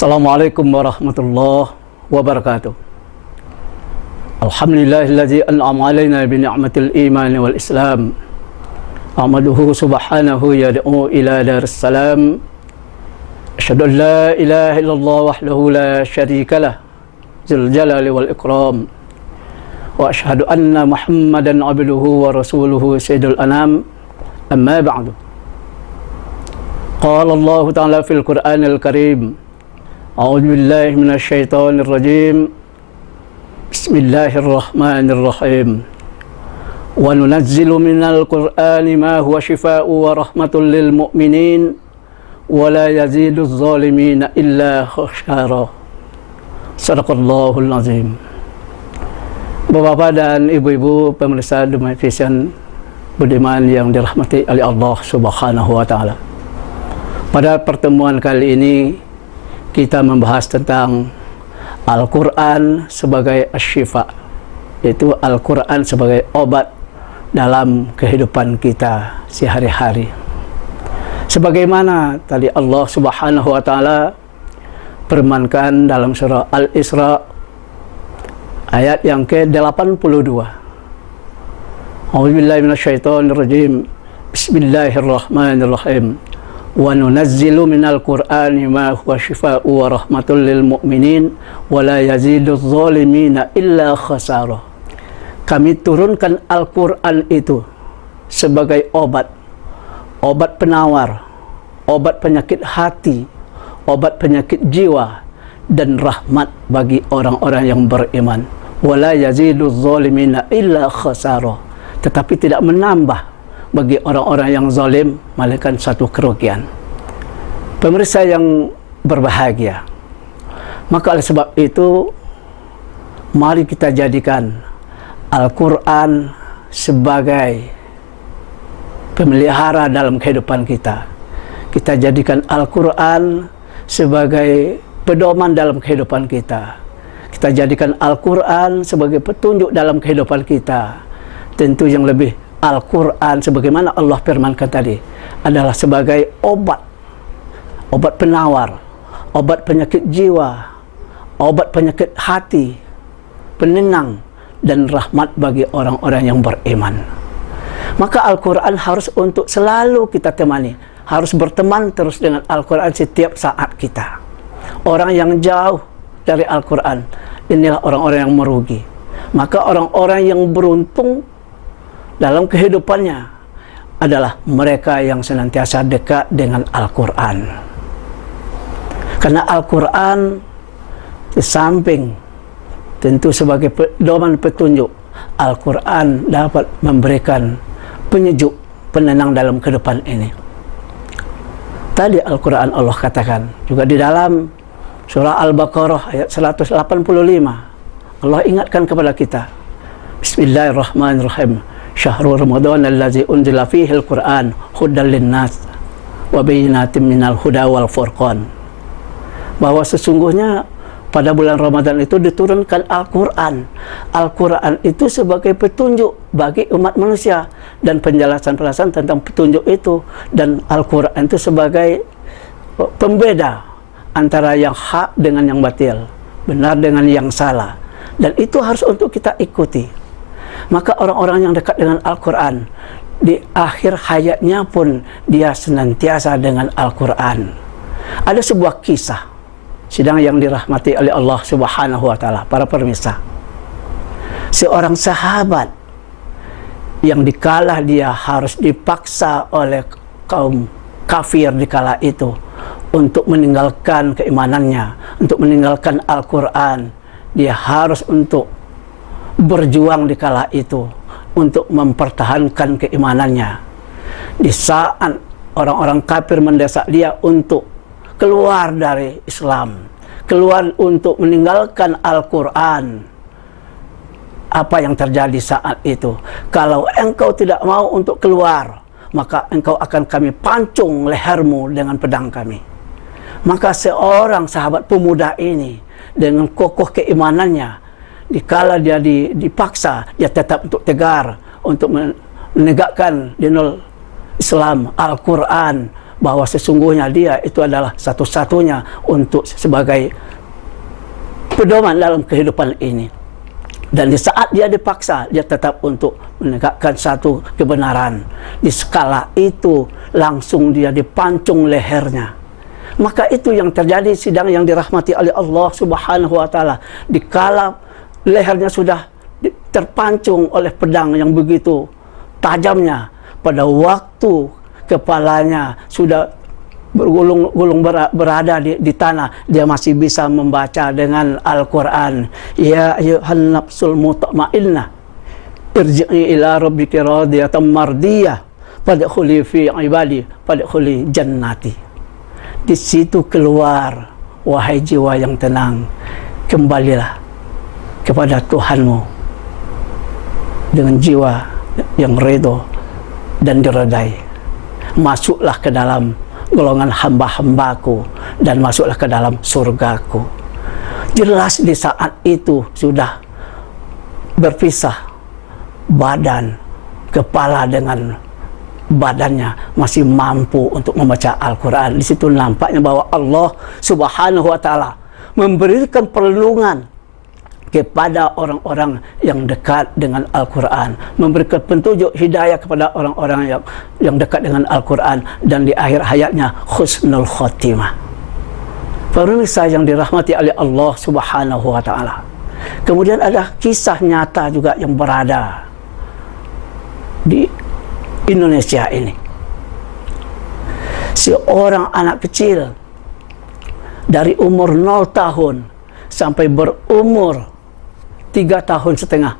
Assalamualaikum warahmatullahi wabarakatuh. Alhamdulillahilladzi an'ama alaina bi ni'matil iman wal islam. Ahmaduhu subhanahu yad'u ila daris salam. Asyhadu an la ilaha illallah wahdahu la syarika lah, dzul jalali wal ikram. Wa asyhadu anna Muhammadan abduhu wa rasuluhu sayyidul anam. Amma ba'du. Qala Allah ta'ala fil Qur'anil Karim. A'udzu billahi minasy syaithanir rajim. Bismillahirrahmanirrahim. Wa nunazzilu minal Qur'ani ma huwa syifaa'un wa rahmatun lil mu'minin wa la yaziduz zalimina illa khasara. Shadaqallahul azim. Bapak-bapak dan ibu-ibu pemirsa Dumai Vision budiman yang dirahmati oleh Allah Subhanahu wa taala. Pada pertemuan kali ini kita membahas tentang Al-Quran sebagai asy-syifa, yaitu Al-Quran sebagai obat dalam kehidupan kita sehari-hari. Sebagaimana tadi Allah Subhanahu wa taala firmankan dalam surah Al-Isra ayat yang ke-82. A'udzubillahi minasyaitonirrajim. Bismillahirrahmanirrahim. Wa nunazzilu minal Qur'ani ma huwa syifaa'un wa rahmatul lil mu'minin wa la yaziduz zalimina illa khasara. Kami turunkan Al-Qur'an itu sebagai obat penawar, obat penyakit hati, obat penyakit jiwa, dan rahmat bagi orang-orang yang beriman. Wa la yaziduz zalimina illa khasara. Tetapi tidak menambah bagi orang-orang yang zalim melainkan satu kerugian. Pemirsa yang berbahagia, maka oleh sebab itu mari kita jadikan Al-Quran sebagai pemelihara dalam kehidupan kita. Kita jadikan Al-Quran sebagai pedoman dalam kehidupan kita. Kita jadikan Al-Quran sebagai petunjuk dalam kehidupan kita. Tentu yang lebih, Al-Quran sebagaimana Allah firmankan tadi adalah sebagai obat penawar, obat penyakit jiwa, obat penyakit hati, penenang dan rahmat bagi orang-orang yang beriman. Maka Al-Quran harus untuk selalu kita temani, harus berteman terus dengan Al-Quran setiap saat kita. Orang yang jauh dari Al-Quran, inilah orang-orang yang merugi. Maka orang-orang yang beruntung dalam kehidupannya adalah mereka yang senantiasa dekat dengan Al-Quran. Karena Al-Quran di samping tentu sebagai pedoman petunjuk, Al-Quran dapat memberikan penyejuk, penenang dalam kehidupan ini. Tadi Al-Quran Allah katakan juga di dalam surah Al-Baqarah ayat 185. Allah ingatkan kepada kita, Bismillahirrahmanirrahim. Syahrul Ramadan allazi unzila fihi al-Qur'an hudan linnas wa bayyinatin minal huda wal furqan. Bahwa sesungguhnya pada bulan Ramadan itu diturunkan Al-Quran. Al-Quran itu sebagai petunjuk bagi umat manusia dan penjelasan-penjelasan tentang petunjuk itu, dan Al-Quran itu sebagai pembeda antara yang hak dengan yang batil, benar dengan yang salah, dan itu harus untuk kita ikuti. Maka orang-orang yang dekat dengan Al-Quran di akhir hayatnya pun dia senantiasa dengan Al-Quran. Ada sebuah kisah sidang yang dirahmati oleh Allah Subhanahu wa taala, para pemirsa. Seorang sahabat yang dikala dia harus dipaksa oleh kaum kafir dikala itu untuk meninggalkan keimanannya, untuk meninggalkan Al-Quran. Dia harus untuk berjuang di kala itu untuk mempertahankan keimanannya. Di saat orang-orang kafir mendesak dia untuk keluar dari Islam, keluar untuk meninggalkan Al-Quran, apa yang terjadi saat itu? Kalau engkau tidak mau untuk keluar, maka engkau akan kami pancung lehermu dengan pedang kami. Maka seorang sahabat pemuda ini dengan kokoh keimanannya, dikala dia dipaksa, dia tetap untuk tegar, untuk menegakkan dinul Islam, Al-Quran, bahwa sesungguhnya dia itu adalah satu-satunya untuk sebagai pedoman dalam kehidupan ini. Dan di saat dia dipaksa, dia tetap untuk menegakkan satu kebenaran. Di skala itu langsung dia dipancung lehernya. Maka itu yang terjadi sidang yang dirahmati oleh Allah Subhanahu wa taala. Dikala lehernya sudah terpancung oleh pedang yang begitu tajamnya, pada waktu kepalanya sudah bergulung-gulung berada di tanah, dia masih bisa membaca dengan Al-Quran. Ya ayyuhan nafsul mutmainnah irji'i ila rabbiki radiyatan mardiyah fadkhuli fi ibadi fadkhuli jannati. Di situ keluar, wahai jiwa yang tenang, kembalilah kepada Tuhanmu dengan jiwa yang redha dan diredai. Masuklah ke dalam golongan hamba-hambaku dan masuklah ke dalam surgaku. Jelas di saat itu sudah berpisah badan, kepala dengan badannya masih mampu untuk membaca Al-Quran. Di situ nampaknya bahwa Allah Subhanahu wa taala memberikan perlindungan kepada orang-orang yang dekat dengan Al-Quran, memberikan petunjuk hidayah kepada orang-orang yang dekat dengan Al-Quran, dan di akhir hayatnya husnul khotimah. Pemirsa yang dirahmati oleh Allah Subhanahu wa taala. Kemudian ada kisah nyata juga yang berada di Indonesia ini. Seorang anak kecil dari umur 0 tahun sampai berumur 3 tahun setengah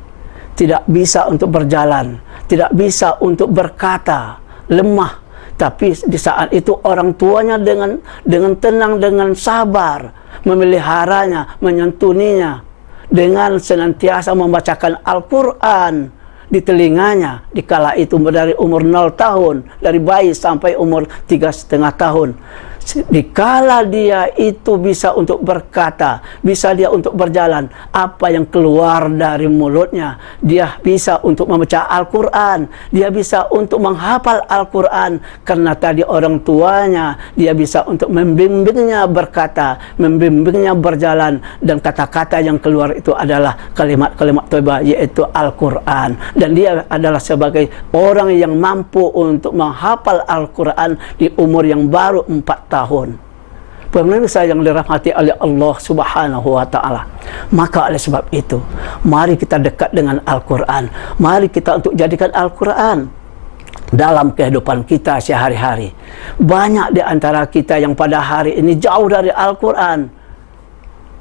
tidak bisa untuk berjalan, tidak bisa untuk berkata, lemah. Tapi di saat itu orang tuanya dengan tenang, dengan sabar memeliharanya, menyantuninya, dengan senantiasa membacakan Al-Quran di telinganya. Di kala itu dari umur 0 tahun, dari bayi sampai umur 3,5 tahun. Dikala dia itu bisa untuk berkata, bisa dia untuk berjalan, apa yang keluar dari mulutnya, dia bisa untuk membaca Al-Quran, dia bisa untuk menghafal Al-Quran, karena tadi orang tuanya, dia bisa untuk membimbingnya berkata, membimbingnya berjalan, dan kata-kata yang keluar itu adalah kalimat-kalimat thayyibah, yaitu Al-Quran. Dan dia adalah sebagai orang yang mampu untuk menghafal Al-Quran di umur yang baru 4 tahun. Pemirsa yang dirahmati oleh Allah Subhanahu wa taala. Maka oleh sebab itu, mari kita dekat dengan Al-Quran. Mari kita untuk jadikan Al-Quran dalam kehidupan kita sehari-hari. Banyak di antara kita yang pada hari ini jauh dari Al-Quran.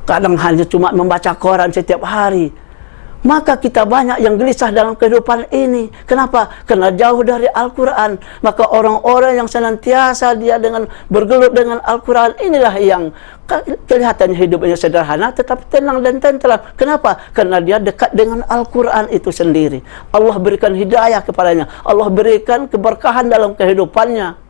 Kadang hanya cuma membaca koran setiap hari. Maka kita banyak yang gelisah dalam kehidupan ini. Kenapa? Karena jauh dari Al-Quran. Maka orang-orang yang senantiasa dia dengan bergelut dengan Al-Quran, inilah yang kelihatannya hidupnya sederhana tetapi tenang dan tentram. Kenapa? Karena dia dekat dengan Al-Quran itu sendiri. Allah berikan hidayah kepadanya, Allah berikan keberkahan dalam kehidupannya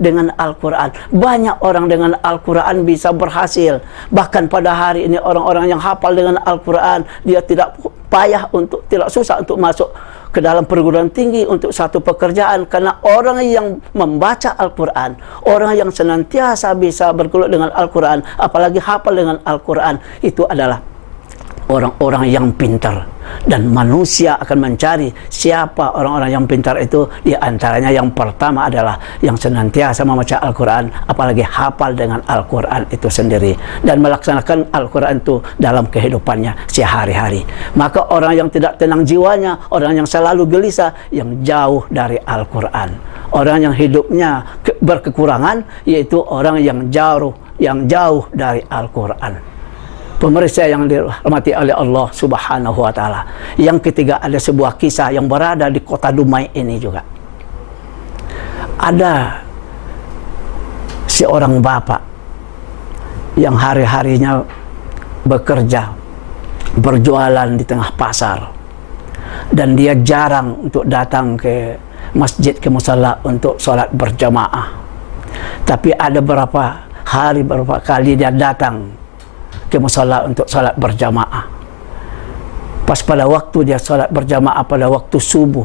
dengan Al-Quran. Banyak orang dengan Al-Quran bisa berhasil. Bahkan pada hari ini orang-orang yang hafal dengan Al-Quran, dia tidak payah untuk, tidak susah untuk masuk ke dalam perguruan tinggi untuk satu pekerjaan, karena orang yang membaca Al-Quran, orang yang senantiasa bisa bergelut dengan Al-Quran, apalagi hafal dengan Al-Quran, itu adalah orang-orang yang pintar. Dan manusia akan mencari siapa orang-orang yang pintar itu. Di antaranya yang pertama adalah yang senantiasa membaca Al-Quran, apalagi hafal dengan Al-Quran itu sendiri, dan melaksanakan Al-Quran itu dalam kehidupannya sehari-hari. Maka orang yang tidak tenang jiwanya, orang yang selalu gelisah, yang jauh dari Al-Quran. Orang yang hidupnya berkekurangan, yaitu orang yang jauh dari Al-Quran. Pemirsa yang dirahmati oleh Allah Subhanahu wa taala. Yang ketiga, ada sebuah kisah yang berada di kota Dumai ini juga. Ada seorang bapak yang hari-harinya bekerja, berjualan di tengah pasar, dan dia jarang untuk datang ke masjid, ke musala untuk sholat berjamaah. Tapi ada beberapa kali dia datang ke musala untuk salat berjamaah. Pas pada waktu dia salat berjamaah pada waktu subuh,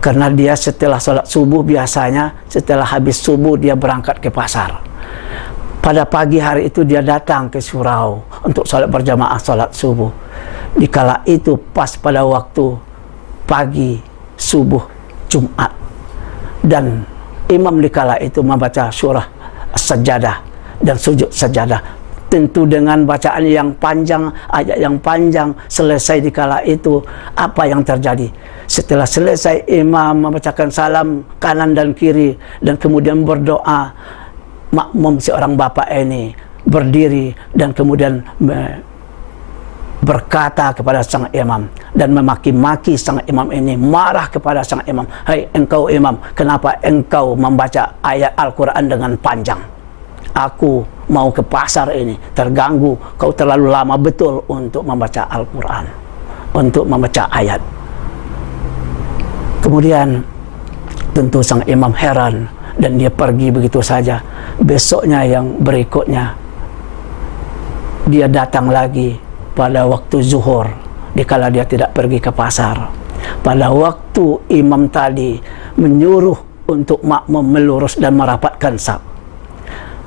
Karena dia setelah sholat subuh, biasanya setelah habis subuh dia berangkat ke pasar. Pada pagi hari itu dia datang ke surau untuk sholat berjamaah sholat subuh. Dikala itu pas pada waktu pagi subuh Jumat, dan imam dikala itu membaca surah As-Sajdah dan sujud sajadah. Tentu dengan bacaan yang panjang, ayat yang panjang, selesai dikala itu, apa yang terjadi? Setelah selesai imam membacakan salam kanan dan kiri, dan kemudian berdoa, makmum seorang bapak ini berdiri dan kemudian berkata kepada sang imam dan memaki-maki sang imam ini, marah kepada sang imam, "Hai engkau imam, kenapa engkau membaca ayat Al-Quran dengan panjang? Aku mau ke pasar ini, terganggu, kau terlalu lama betul untuk membaca Al-Quran, untuk membaca ayat." Kemudian tentu sang imam heran dan dia pergi begitu saja. Besoknya yang berikutnya dia datang lagi pada waktu zuhur, dikala dia tidak pergi ke pasar. Pada waktu imam tadi menyuruh untuk makmum melurus dan merapatkan saf,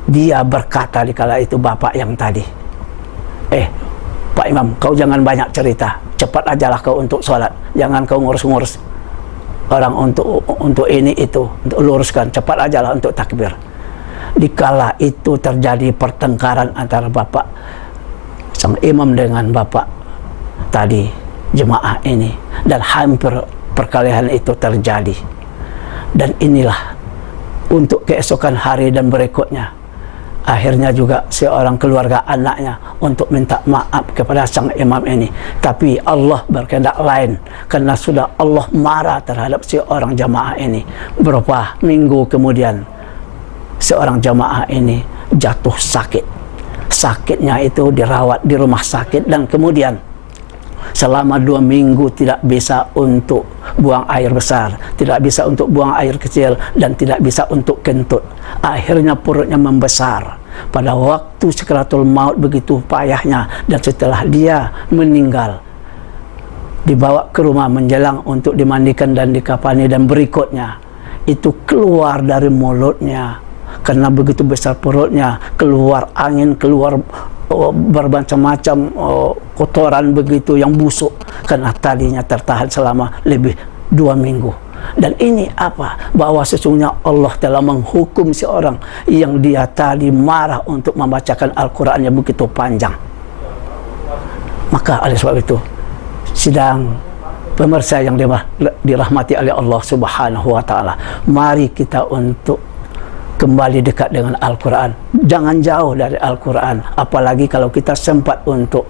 dia berkata dikala itu bapak yang tadi, Pak Imam, kau jangan banyak cerita, cepat ajalah kau untuk sholat, jangan kau ngurus-ngurus orang untuk ini itu, untuk luruskan, cepat ajalah untuk takbir. Dikala itu terjadi pertengkaran antara bapak sang imam dengan bapak tadi jemaah ini, dan hampir perkelahian itu terjadi. Dan inilah untuk keesokan hari dan berikutnya, akhirnya juga seorang keluarga anaknya untuk minta maaf kepada sang imam ini. Tapi Allah berkehendak lain, karena sudah Allah marah terhadap seorang jamaah ini. Beberapa minggu kemudian seorang jamaah ini jatuh sakit. Sakitnya itu dirawat di rumah sakit, dan kemudian selama 2 minggu tidak bisa untuk buang air besar, tidak bisa untuk buang air kecil, dan tidak bisa untuk kentut. Akhirnya perutnya membesar. Pada waktu sakaratul maut begitu payahnya, dan setelah dia meninggal, dibawa ke rumah menjelang untuk dimandikan dan dikafani, dan berikutnya itu keluar dari mulutnya, karena begitu besar perutnya, keluar angin, keluar bermacam-macam kotoran begitu yang busuk, karena tadinya tertahan selama lebih 2 minggu. Dan ini apa? Bahwa sesungguhnya Allah telah menghukum seorang yang dia tadi marah untuk membacakan Al-Quran yang begitu panjang. Maka oleh sebab itu, sidang pemirsa yang dirahmati oleh Allah Subhanahu wa Ta'ala, mari kita untuk kembali dekat dengan Al-Quran. Jangan jauh dari Al-Quran, apalagi kalau kita sempat untuk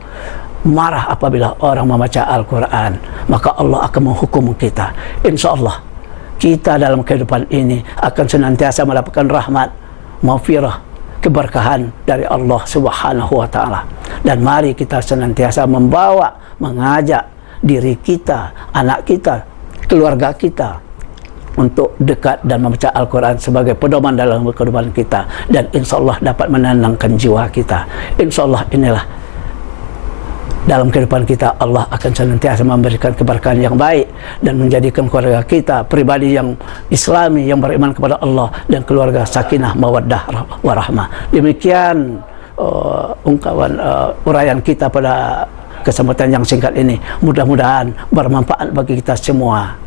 marah apabila orang membaca Al-Quran, maka Allah akan menghukum kita. Insya Allah kita dalam kehidupan ini akan senantiasa mendapatkan rahmat, maghfirah, keberkahan dari Allah Subhanahu wa Ta'ala. Dan mari kita senantiasa membawa, mengajak diri kita, anak kita, keluarga kita untuk dekat dan membaca Al-Quran sebagai pedoman dalam kehidupan kita, dan insya Allah dapat menenangkan jiwa kita. Insya Allah inilah dalam kehidupan kita Allah akan senantiasa memberikan keberkahan yang baik dan menjadikan keluarga kita pribadi yang islami, yang beriman kepada Allah, dan keluarga sakinah mawaddah warahmah. Demikian ungkapan uraian kita pada kesempatan yang singkat ini. Mudah-mudahan bermanfaat bagi kita semua.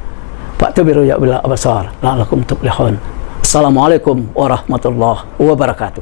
Fa'tabiru ya bil absar la'allakum tuflihun. Assalamualaikum warahmatullahi wabarakatuh.